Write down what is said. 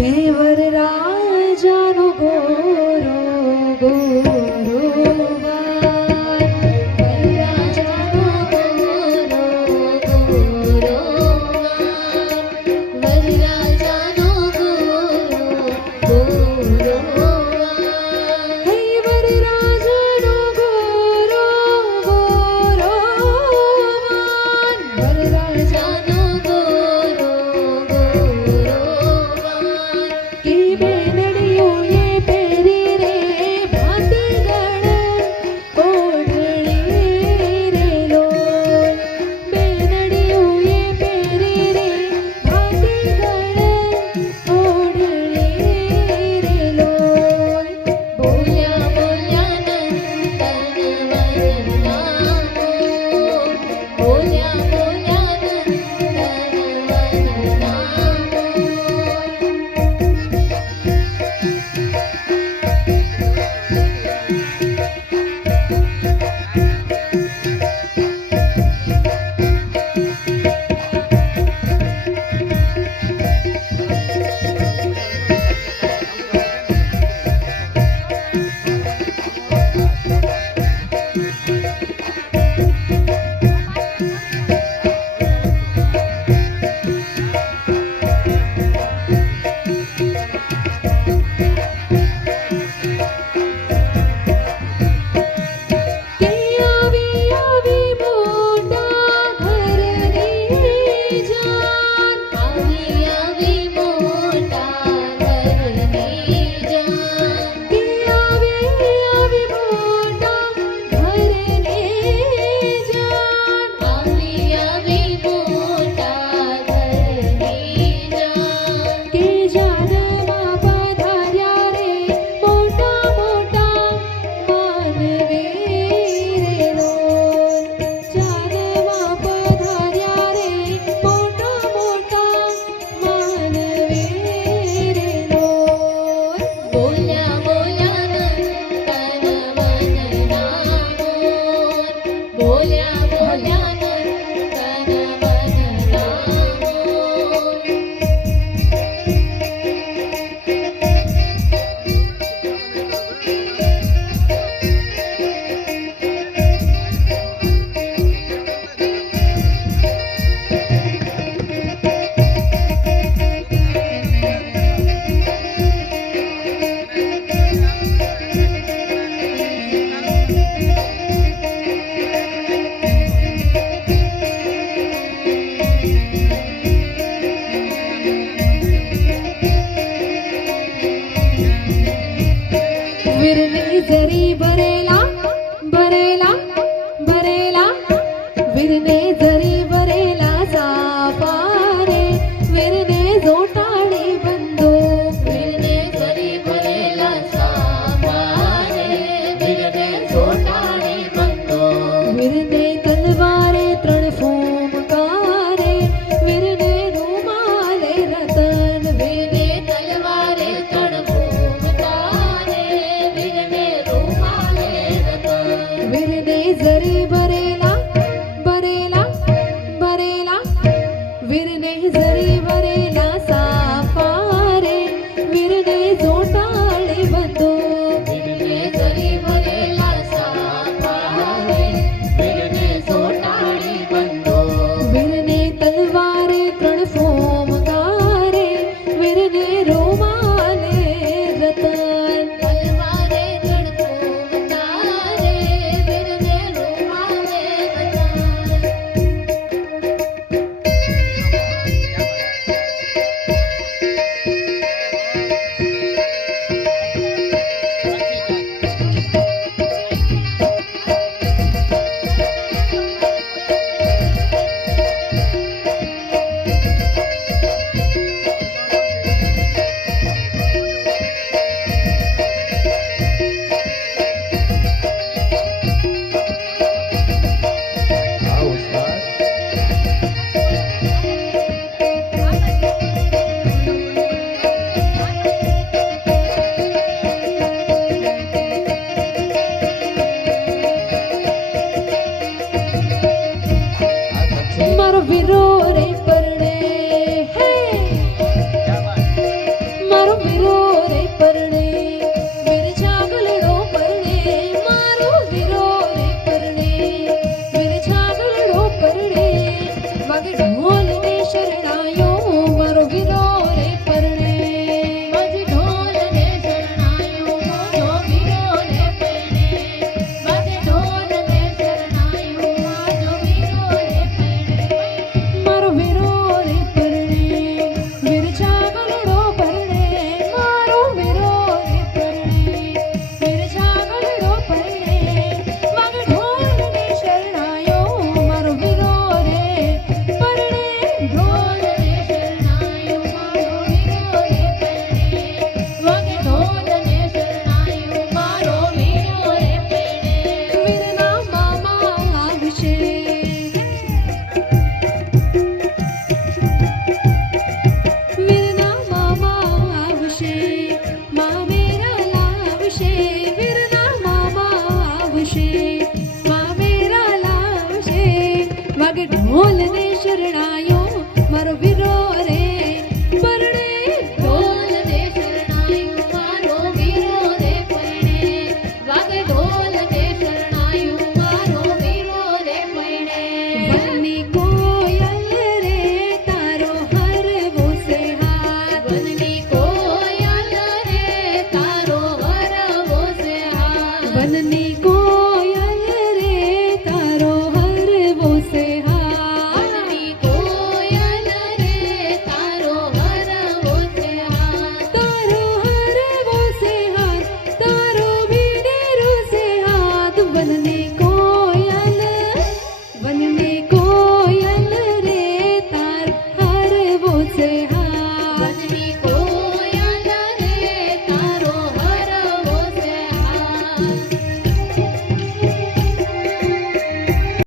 केवर राम जरी बरेला विरणे जरी वरेला सा મારો 我。